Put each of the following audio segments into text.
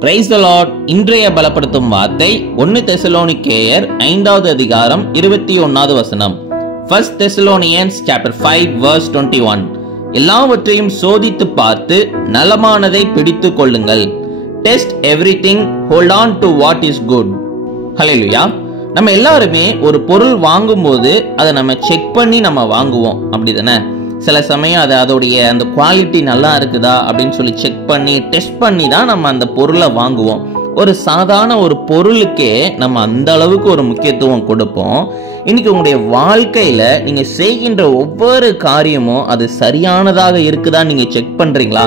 Praise the Lord. இன்றைய பலப்படுத்தும் வார்த்தை 1 தெசலோனிக்கேயர் 5வது அதிகாரம் 21வது வசனம். 1 Thessalonians chapter 5 verse 21. எல்லாவற்றையும் சோதித்து பார்த்து நலமானதை பிடித்துக் கொள்ளுங்கள். Test everything, hold on to what is good. ஹல்லேலூயா. நம்ம எல்லாருமே ஒரு பொருள் வாங்கும்போது அதை நம்ம செக் பண்ணி நம்ம வாங்குவோம், அப்படிதானே? சில சமயம் அதோடைய அந்த குவாலிட்டி நல்லா இருக்குதா அப்படின்னு சொல்லி செக் பண்ணி டெஸ்ட் பண்ணி தான் நம்ம அந்த பொருளை வாங்குவோம். ஒரு சாதாரண ஒரு பொருளுக்கே நம்ம அந்த அளவுக்கு ஒரு முக்கியத்துவம் கொடுப்போம். இன்னைக்கு உங்களுடைய வாழ்க்கையில நீங்க செய்கின்ற ஒவ்வொரு காரியமும் அது சரியானதாக இருக்குதா நீங்க செக் பண்றீங்களா?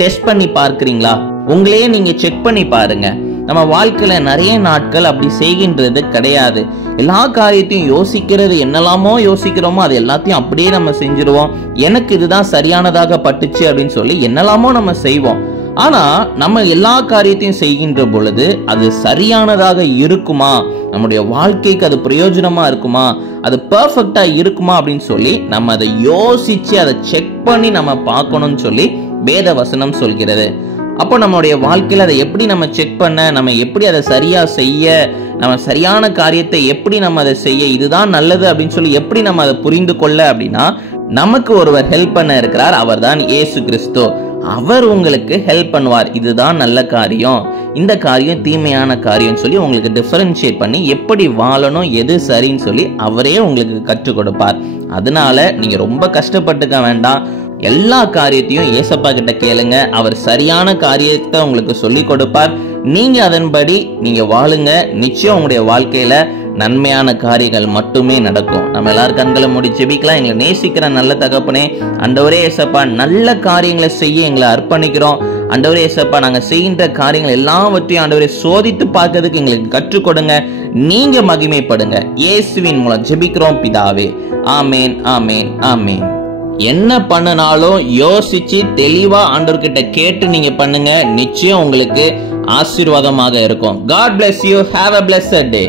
டெஸ்ட் பண்ணி பார்க்கிறீங்களா? உங்களையே நீங்க செக் பண்ணி பாருங்க. நம்ம வாழ்க்கையில நிறைய நாட்கள் அப்படி செய்கின்றது கிடையாது. எல்லா காரியத்தையும் யோசிக்கிறது என்னெல்லாமோ யோசிக்கிறோமோ அது எல்லாத்தையும் அப்படியே நம்ம செஞ்சிருவோம். எனக்கு இதுதான் சரியானதாக பட்டுச்சு அப்படின்னு சொல்லி என்னெல்லாமோ நம்ம செய்வோம். ஆனா நம்ம எல்லா காரியத்தையும் செய்கின்ற பொழுது அது சரியானதாக இருக்குமா, நம்முடைய வாழ்க்கைக்கு அது பிரயோஜனமா இருக்குமா, அது பெர்ஃபெக்டா இருக்குமா அப்படின்னு சொல்லி நம்ம அதை யோசிச்சு அதை செக் பண்ணி நம்ம பார்க்கணும்னு சொல்லி வேத வசனம் சொல்கிறது. அப்போ நம்மளுடைய வாழ்க்கையில் அதை எப்படி நம்ம செக் பண்ண, நம்ம எப்படி அதை சரியா செய்ய, நம்ம சரியான காரியத்தை எப்படி நம்ம அதை செய்ய, இதுதான் நல்லது அப்படின்னு சொல்லி எப்படி நம்ம அதை புரிந்து கொள்ள அப்படின்னா நமக்கு ஒருவர் ஹெல்ப் பண்ண இருக்கிறார். அவர் தான் இயேசு கிறிஸ்து. அவர் உங்களுக்கு ஹெல்ப் பண்ணுவார். இதுதான் நல்ல காரியம், இந்த காரியம் தீமையான காரியம் சொல்லி உங்களுக்கு டிஃபரன்ஷியேட் பண்ணி எப்படி வாழணும், எது சரின்னு சொல்லி அவரே உங்களுக்கு கற்றுக் கொடுப்பார். அதனால நீங்க ரொம்ப கஷ்டப்பட்டுக்க வேண்டாம். எல்லா காரியத்தையும் ஏசப்பா கிட்ட கேளுங்க. அவர் சரியான காரியத்தை உங்களுக்கு சொல்லி கொடுப்பார். நீங்க அதன்படி நீங்க வாழுங்க. நிச்சயம் உங்களுடைய வாழ்க்கையில நன்மையான காரியங்கள் மட்டுமே நடக்கும். நம்ம எல்லாரும் கண்களை மூடி ஜெபிக்கலாம். எங்களை நேசிக்கிற நல்ல தகப்பனே, ஆண்டவரே ஏசப்பா, நல்ல காரியங்களை செய்ய எங்களை அர்ப்பணிக்கிறோம். ஆண்டவரே ஏசப்பா, நாங்க செய்கின்ற காரியங்கள் எல்லாவற்றையும் ஆண்டவரே சோதித்து பார்க்கிறதுக்கு எங்களுக்கு கற்றுக் கொடுங்க. நீங்க மகிமைப்படுங்க. இயேசுவின் மூலம் ஜெபிக்கிறோம் பிதாவே. ஆமேன், ஆமேன், ஆமேன். என்ன பண்ணனாலும் யோசிச்சு தெளிவா ஆண்டவர்கிட்ட கேட்டு நீங்க பண்ணுங்க. நிச்சயம் உங்களுக்கு ஆசீர்வாதமாக இருக்கும். God bless you. Have a blessed day.